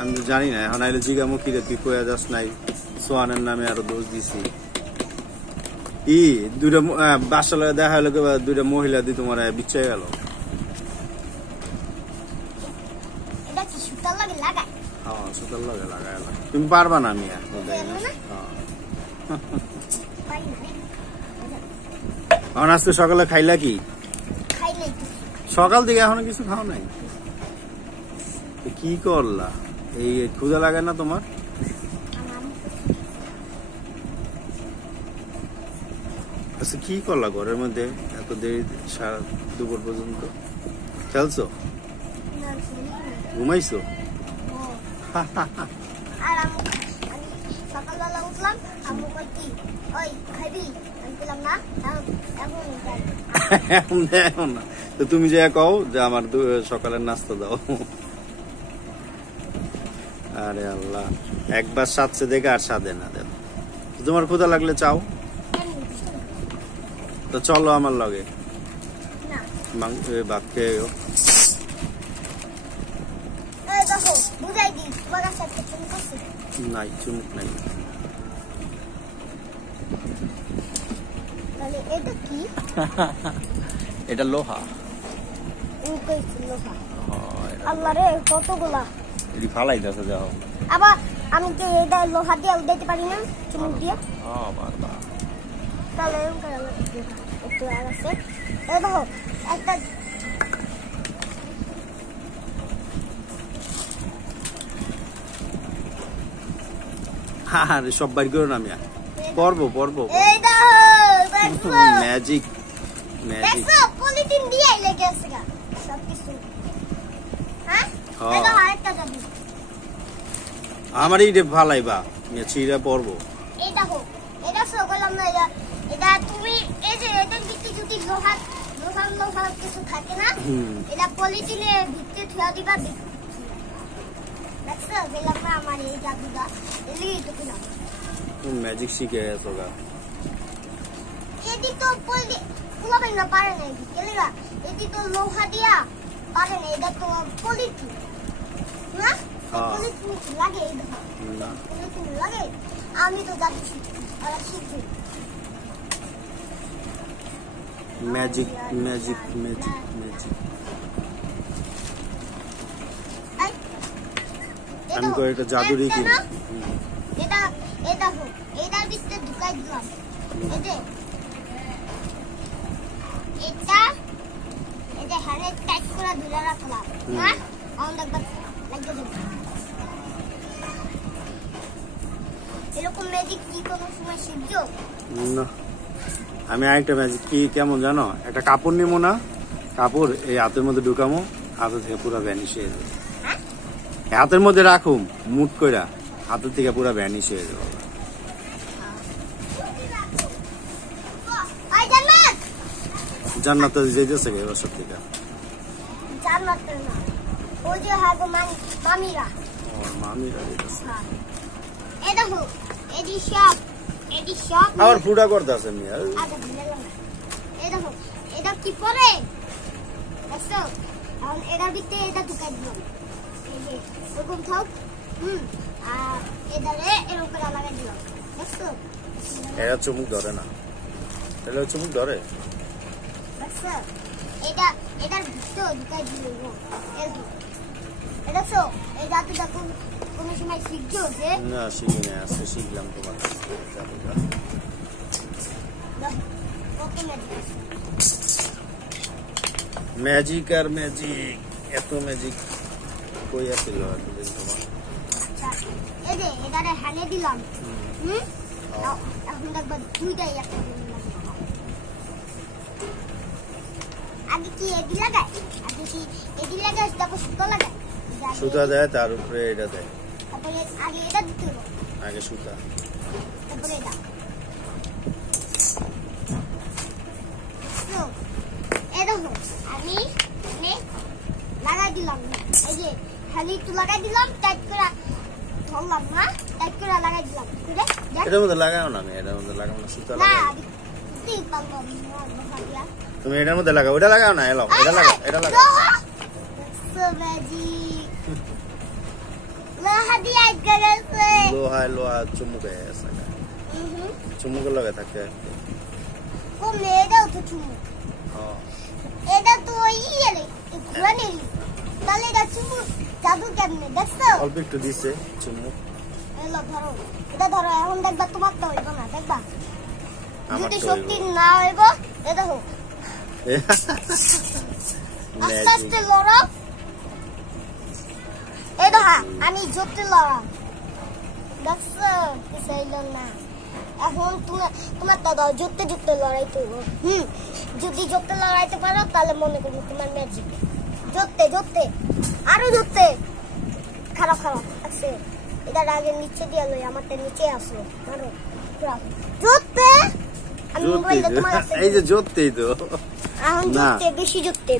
আমি তো জানি না, এখন আইলে জিগামুখী রে তুই কয়া যাস নাই সোয়ানের নামে আরো দোষ দিছি। ই দুইটা বাসা দেখা হলো দুইটা মহিলা দিয়ে তোমার বিচ্ছাই গেল। হ্যাঁ সুতার লাগে লাগাই, তুমি পারবা না আমি এখন। আজকে সকালে খাইলা কি? সকাল থেকে এখনো কিছু খাও নাই? কি করলা? এই ক্ষুধা লাগে না তোমার? আচ্ছা কি করলা ঘরের মধ্যে এত দেরি সারা দুপুর পর্যন্ত? খেলছো? ঘুমাইছো? এখন না তো তুমি যে কও যে আমার সকালের নাস্তা দাও। আরে আল্লাহ, একবার সাথে দেখে আর সাধে না। দেখো তোমার ক্ষুধা লাগলে চাও তো চলো আমার লগে ভাত খেয়ে। নাই চুমুক নাই। এটা লোহা। আল্লাহ রে কতগুলা এটি ফালাই দাও যাও। আবার আমি কি এটা লোহা দিয়ে উঠাইতে পারি না চুমুক দিয়ে? হ্যাঁ বাবা তাহলে এরকম করে একটু আর আছে। এই দেখো একটা আরে সব বাইর করো না আমি পড়বো এই দেখো ম্যাজিক দেখো পলিথিন দিয়ে লেগে আছে গা সব কিছু। হ্যাঁ এই দেখো আরেকটা যাবে আমার এইটা ফালাইবা আমি ছিড়া পড়বো। এই দেখো এটা সকলাম না এটা তুমি এই যে এটার ভিতরে যদি লোহা কিছু থাকে না এটা পলিথিনে ভিতরে ঠেয়া দিবা। দেখছো বললাম না আমার এই জাদুটা এলিয়ে তো কিনা তুমি ম্যাজিক শিখে গেছো গা। এদি তো খুলাবেন না পারে না এলিগা এদি তো লোহা দিয়া পারে না। এটা তো পলিথিন না পলিথিন লাগে এই দেখো না পলিথিন লাগে। আমি তো জাদু শিখছি আর শিখছি ম্যাজিক। আমি তো একটা জাদুরি দিই। এটা দেখো এটার ভিতরে ঢুকাই দিলাম। এটা হ্যান্ডে টাইট করে ধরে রাখলাম। হ্যাঁ দেখবা লাগিয়ে দেবো। এরকম ম্যাজিক কি কোনো সময় শিখছো? না আমি আরেকটা ম্যাজিক কি কেমন জানো, একটা কাপড় নিবো না, কাপড় এই হাতের মধ্যে ঢুকামো, হাতের থেকে পুরো ভ্যানিশ হয়ে যাবে। হাতের মধ্যে রাখুম মুট কইরা হাতের থেকে পুরো ভ্যানিশ হয়ে যাবে। জান্নাতে যেতেছে এবার সব থেকে জান্নাতে না ওই যে হাগো মামিরা যেতেছে। এই দেখো এডি শপ আবার ফুডা করতেছে মিয়া। এই দেখো এটা কি করে দেখছো? এখন এটার ভিতরে এটা ঢুকাই দিলাম। এই যে এরকম থাক আর এটারে এরকম করে লাগাই দিলাম। দেখছো এরা চুমুক ধরে না, তাহলে চুমুক ধরে। দেখছো এটার ভিতরে ঢুকাই দিলাম। দেখছো এই জাদুটা কোনো সময় শিখছো? যে না শিখি না, আজকে শিখলাম তোমার জাদুটা। ম্যাজিক আর ম্যাজিক, এত ম্যাজিক কই আসছিল এতদিন তোমার? এই যে এটারে হ্যান্ডে দিলাম। এখন দেখবা দুইটাই একটা দিলাম। আগে কি এডি লাগায়? তারপর সুতো লাগায়। সুতা দেয় তার উপরে এটা দেয়। তারপরে আগে এটা দিতে হবে, আগে সুতা তারপরে এটা। এই দেখো আমি লাগাই দিলাম। এই যে খালি একটু লাগাই দিলাম, টাইট করে ধরলাম না, টাইট করে লাগাই দিলাম। এটার মধ্যে লাগাও না, আমি এটার মধ্যে লাগাও না, সুতা লাগাও। তুমি এটার মধ্যে লাগাও, ওটা লাগাও না। এলো এটা লাগাও, এটা লাগাও। দেখছো ম্যাজিক লোহা দিয়ে আটকে গেছে লোহা চুমুক হয়ে গেছে চুমুকের লগে থাকে কমে এটাও তো চুমু এটা তো ইয়ে রে ঘুরানি তাহলে এটা চুমু জাদু কেমনে দেখছো অল্প একটু দিছে চুমুক এলো ধরো এটা ধরো এখন দেখবা তোমার তো হইব না দেখবা আমার যদি তো শক্তি হইবো। না হইব এ দেখো আস্তে আস্তে লড়ো এই দেখো আমি জোরতে লড়াম দেখছো কিছু হইলো না এখন তোমার তো দাও জোরতে লড়াইতে হইব যদি জোরতে লড়াইতে পারো তাহলে মনে করবো তোমার ম্যাজিক জোরতে আরো জোরতে খারাপ আছে এটা আগে নিচে দিয়ে লই আমারটা নিচে আসলো মারো জোরতে আমি মোবাইলটা তোমার কাছে এই যে জোরতেই তো এখন না। বেশি জোরতে